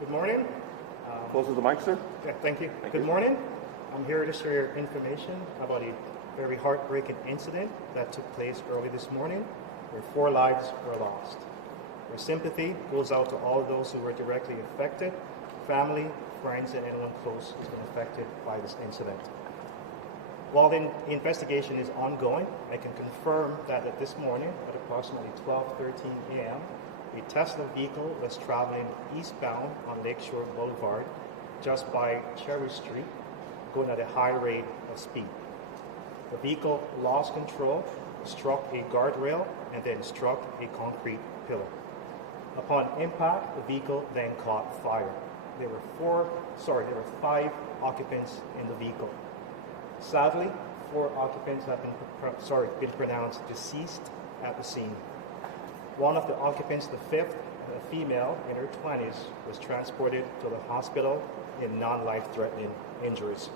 Good morning. Closer to the mic, sir. Yeah, thank you. Thank Good you. morning. I'm here to share information about a very heartbreaking incident that took place early this morning where 4 lives were lost. Our sympathy goes out to all those who were directly affected, family, friends, and anyone close who's been affected by this incident. While the investigation is ongoing, I can confirm that this morning at approximately 12:13 a.m., a Tesla vehicle was traveling eastbound on Lakeshore Boulevard just by Cherry Street, going at a high rate of speed. The vehicle lost control, struck a guardrail, and then struck a concrete pillar. Upon impact, the vehicle then caught fire. There were 5 occupants in the vehicle. Sadly, 4 occupants have been pronounced deceased at the scene. One of the occupants, the 5th, a female in her 20s, was transported to the hospital in non-life-threatening injuries.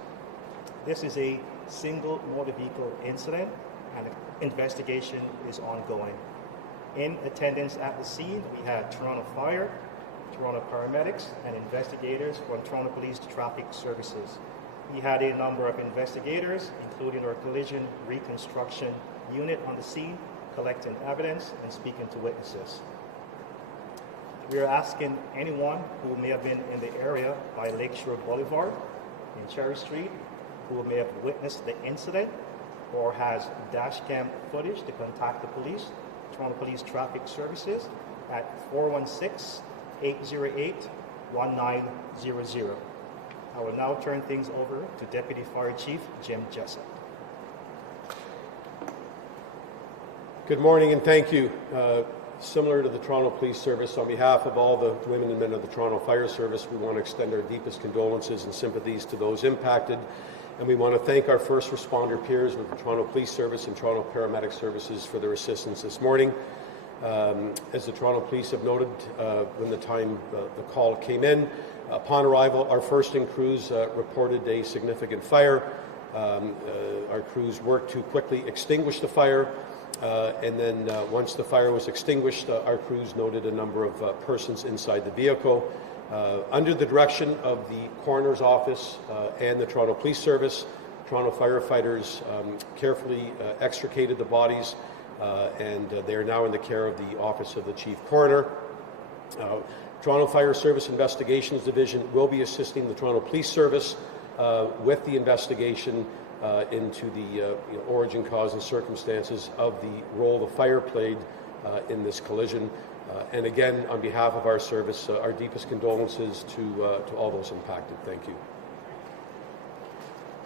This is a single motor vehicle incident, and the investigation is ongoing. In attendance at the scene, we had Toronto Fire, Toronto paramedics, and investigators from Toronto Police Traffic Services. We had a number of investigators, including our collision reconstruction unit on the scene, collecting evidence and speaking to witnesses. We are asking anyone who may have been in the area by Lakeshore Boulevard in Cherry Street, who may have witnessed the incident or has dash cam footage to contact the police, Toronto Police Traffic Services at 416-808-1900. I will now turn things over to Deputy Fire Chief Jim Jessup. Good morning and thank you. Similar to the Toronto Police Service, on behalf of all the women and men of the Toronto Fire Service, we want to extend our deepest condolences and sympathies to those impacted. And we want to thank our first responder peers with the Toronto Police Service and Toronto Paramedic Services for their assistance this morning. As the Toronto Police have noted when the call came in, upon arrival, our first-in crews reported a significant fire. Our crews worked to quickly extinguish the fire. And then once the fire was extinguished, our crews noted a number of persons inside the vehicle. Under the direction of the coroner's office and the Toronto Police Service, Toronto firefighters carefully extricated the bodies, and they are now in the care of the Office of the Chief Coroner. Toronto Fire Service Investigations Division will be assisting the Toronto Police Service with the investigation into the origin, cause, and circumstances of the role the fire played in this collision. And again, on behalf of our service, our deepest condolences to all those impacted. Thank you.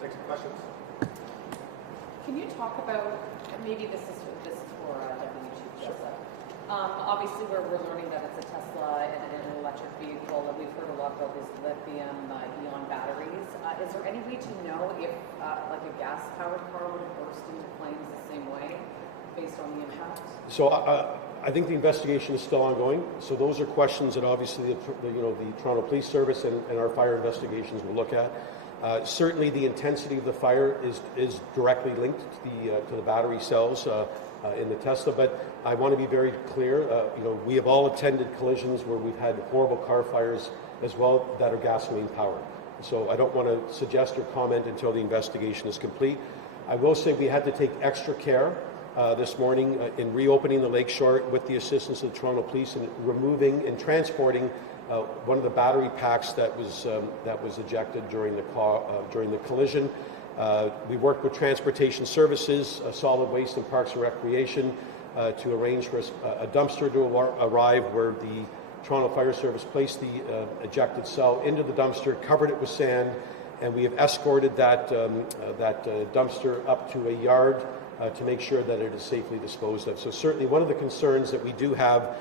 Take some questions. Can you talk about, maybe this is for Deputy Chief Jessup. Obviously, we're learning that it's a Tesla and an electric vehicle, and we've heard a lot about these lithium-ion batteries. Is there any way to know if, like a gas-powered car would have burst into flames the same way, based on the impact? So I think the investigation is still ongoing. So those are questions that obviously the Toronto Police Service and our fire investigations will look at. Certainly, the intensity of the fire is directly linked to the battery cells in the Tesla. But I want to be very clear. We have all attended collisions where we've had horrible car fires as well that are gasoline powered. So I don't want to suggest or comment until the investigation is complete. I will say we had to take extra care this morning in reopening the lakeshore with the assistance of the Toronto Police and removing and transporting one of the battery packs that was ejected during the collision. We worked with Transportation Services, Solid Waste and Parks and Recreation to arrange for a dumpster to arrive where the Toronto Fire Service placed the ejected cell into the dumpster, covered it with sand, and we have escorted that dumpster up to a yard to make sure that it is safely disposed of. So certainly one of the concerns that we do have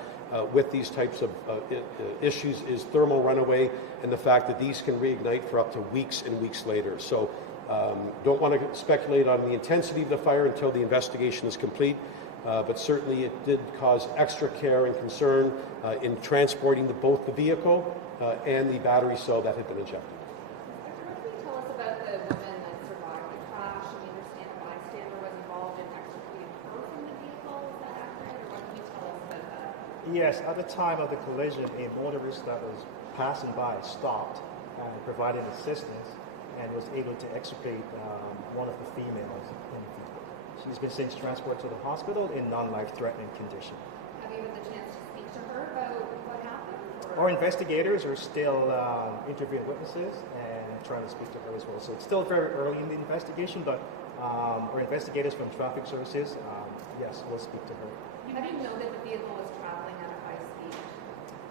with these types of issues is thermal runaway and the fact that these can reignite for up to weeks and weeks later. So don't want to speculate on the intensity of the fire until the investigation is complete, but certainly it did cause extra care and concern in transporting both the vehicle and the battery cell that had been ejected. Can you tell us about the woman that survived the crash? We understand a bystander was involved in extricating her from the vehicle. Is that accurate? Or what can you tell us about that? Yes, at the time of the collision, a motorist that was passing by stopped and provided assistance and was able to extricate one of the females in the vehicle. She's been since transported to the hospital in non-life-threatening condition. Have you had the chance to speak to her about what happened? Our investigators are still interviewing witnesses and trying to speak to her as well. So it's still very early in the investigation, but our investigators from traffic services, yes, will speak to her. How do you know that the vehicle was traveling at a high speed?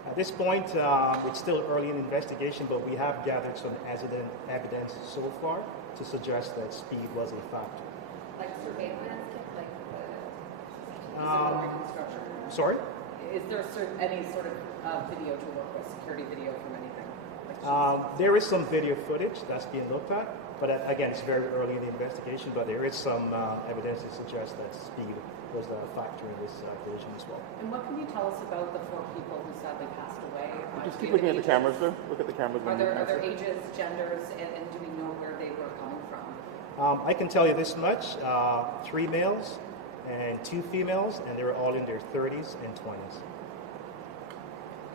At this point, it's still early in the investigation, but we have gathered some evidence so far to suggest that speed was a factor. Like surveillance, like Reconstruction. Sorry? Is there any sort of video to work with, security video from anything? There is some video footage that's being looked at, but again, it's very early in the investigation, but there is some evidence to suggest that speed was a factor in this collision as well. And what can you tell us about the 4 people who sadly passed away? Just Do keep we have looking at the ages? cameras there. Look at the cameras. Are when there you answer. ages, genders, and do we know where they were coming from? I can tell you this much, 3 males and 2 females, and they were all in their 30s and 20s.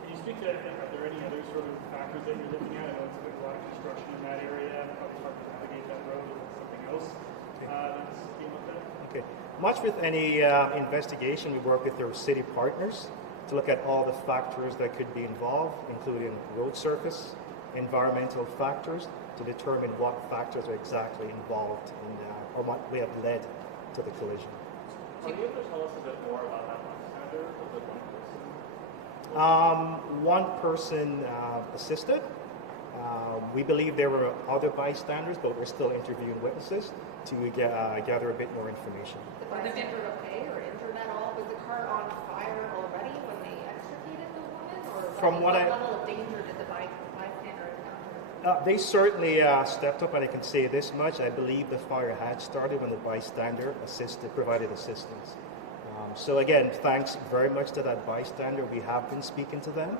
Can you speak to, are there any other sort of factors that you're looking at? I know it's been a lot of construction in that area, probably hard to navigate that road, or something else that's being looked at? Okay. Much with any investigation, we work with our city partners to look at all the factors that could be involved, including road surface, environmental factors, to determine what factors are exactly involved in or what may have led to the collision. Are you able to tell us a bit more about that bystander? Was it one person? One person assisted. We believe there were other bystanders, but we're still interviewing witnesses to gather a bit more information. the bystander okay or injured at all? Was the car on fire already when they extricated the woman? Or From what level of danger did the bystander encounter? They certainly stepped up, and I can say this much. I believe the fire had started when the bystander provided assistance. So again, thanks very much to that bystander. We have been speaking to them,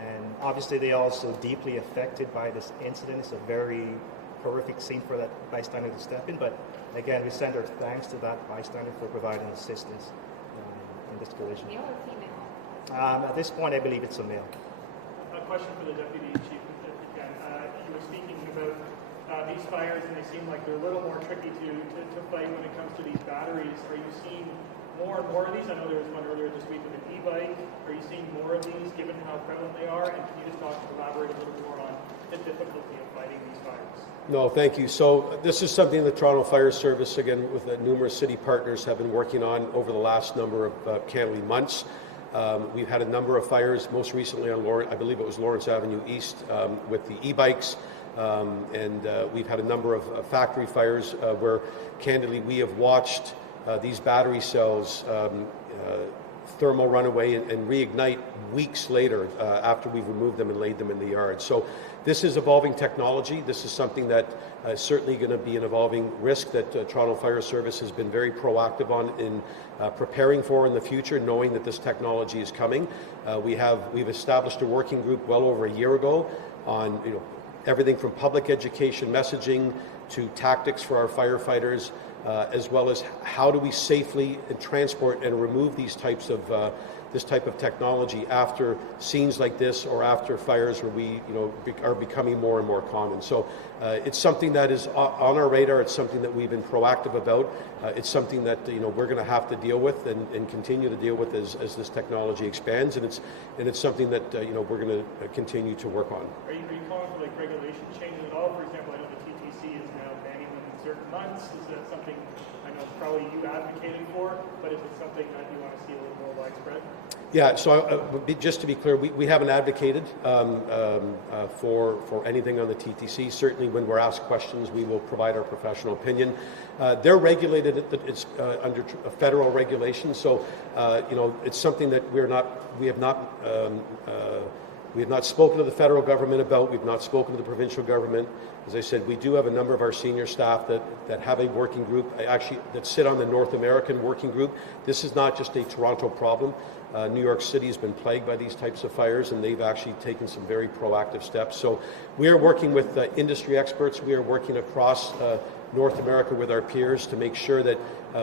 and obviously they are also deeply affected by this incident. It's a very horrific scene for that bystander to step in, but again, we send our thanks to that bystander for providing assistance in this collision. Male or female? At this point, I believe it's a male. A question for the Deputy Chief, if you can. You were speaking about these fires, and they seem like they're a little more tricky to fight when it comes to these batteries. Are you seeing more and more of these? I know there was one earlier this week with an e-bike. Are you seeing more of these, given how prevalent they are? And can you just elaborate a little more on the difficulty of fighting these fires? No, thank you. So this is something the Toronto Fire Service, again, with numerous city partners, have been working on over the last number of candidly months. We've had a number of fires, most recently on I believe it was Lawrence Avenue East, with the e-bikes. And we've had a number of factory fires where, candidly, we have watched these battery cells thermal run away and reignite weeks later after we've removed them and laid them in the yard. So this is evolving technology. This is something that is certainly going to be an evolving risk that Toronto Fire Service has been very proactive on in preparing for in the future, knowing that this technology is coming. We've established a working group well over a year ago on everything from public education messaging to tactics for our firefighters, as well as how do we safely transport and remove these types of this type of technology after scenes like this or after fires where we are becoming more and more common. So it's something that is on our radar. It's something that we've been proactive about. It's something that we're going to have to deal with and continue to deal with as this technology expands, and it's something that we're going to continue to work on. Are you calling for regulation changes at all? For example, I know the TTC is now banning them in certain months. Is that something I know probably you advocating for, but is it something that you want to see a little more widespread? Yeah, so just to be clear, we haven't advocated for anything on the TTC. Certainly when we're asked questions, we will provide our professional opinion. They're regulated, it's under a federal regulation, so it's something that we have not spoken to the federal government about. We've not spoken to the provincial government. As I said, we do have a number of our senior staff that have a working group, that sit on the North American working group. This is not just a Toronto problem. New York City has been plagued by these types of fires, and they've actually taken some very proactive steps. So we are working with industry experts. We are working across North America with our peers to make sure that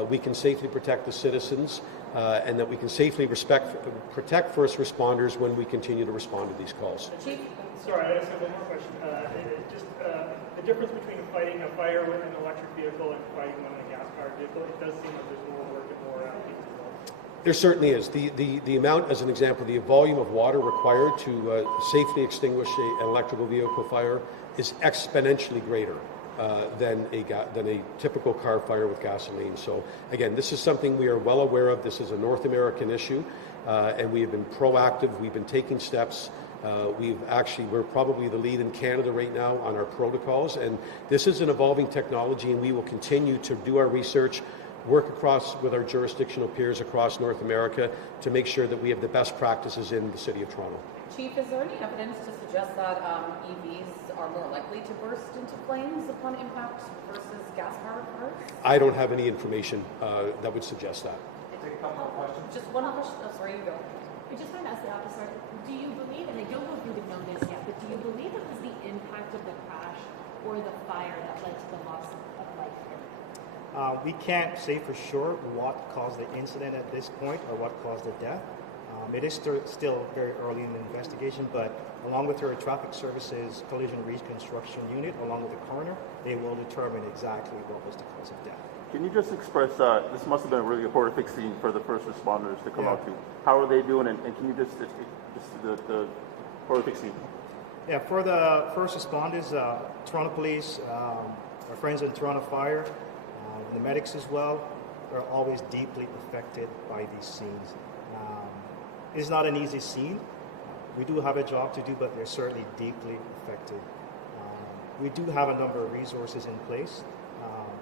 we can safely protect the citizens and that we can safely protect first responders when we continue to respond to these calls. Chief, Sorry, I just have one more question. The difference between fighting a fire with an electric vehicle and fighting one in a gas-powered vehicle, it does seem like there's more work and more people involved. There certainly is. The amount, as an example, the volume of water required to safely extinguish an electrical vehicle fire is exponentially greater than a typical car fire with gasoline. So again, this is something we are well aware of. This is a North American issue, and we have been proactive. We've been taking steps. We're probably the lead in Canada right now on our protocols, and this is an evolving technology, and we will continue to do our research, work across with our jurisdictional peers across North America to make sure that we have the best practices in the City of Toronto. Chief, is there any evidence to suggest that EVs are more likely to burst into flames upon impact versus gas-powered cars? I don't have any information that would suggest that. Take a couple more questions. Just one other, sorry, you go. I just want to ask the officer, do you believe, and I don't know if you would know this yet, but do you believe it was the impact of the crash or the fire that led to the loss of life here? We can't say for sure what caused the incident at this point or what caused the death. It is still very early in the investigation, but along with our traffic services collision reconstruction unit, along with the coroner, they will determine exactly what was the cause of death. Can you just express, this must have been a really horrific scene for the first responders to come Yeah. out to. How are they doing, and can you just the horrific scene? Yeah, for the first responders, Toronto Police, our friends in Toronto Fire, the medics as well, are always deeply affected by these scenes. It's not an easy scene. We do have a job to do, but they're certainly deeply affected. We do have a number of resources in place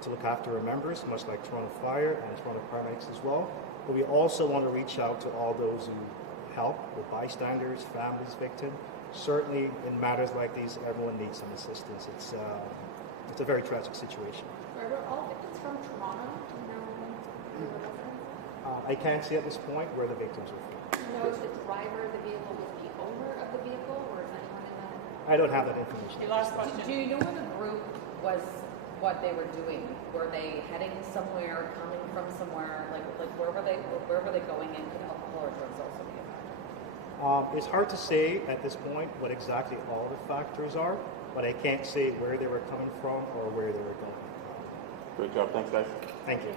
to look after our members, much like Toronto Fire and Toronto Paramedics as well. But we also want to reach out to all those who help, the bystanders, families, victims. Certainly, in matters like these, everyone needs some assistance. It's a very tragic situation. Were all victims from Toronto? I can't say at this point where the victims are from. Do you know if the driver of the vehicle was the owner of the vehicle, or is anyone in that? I don't have that information. Your last question. Do you know where the group was, what they were doing? Were they heading somewhere, coming from somewhere? Like where were they going, and could alcohol or drugs also be a factor? It's hard to say at this point what exactly all the factors are, but I can't say where they were coming from or where they were going. Great job. Thanks, guys. Thank you.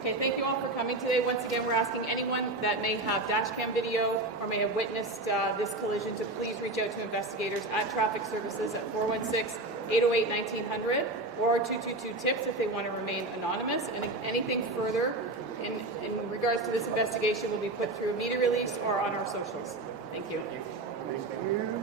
Okay, thank you all for coming today. Once again, we're asking anyone that may have dash cam video or may have witnessed this collision to please reach out to investigators at Traffic Services at 416-808-1900 or 222-TIPS if they want to remain anonymous. And anything further in regards to this investigation will be put through a media release or on our socials. Thank you. Thank you.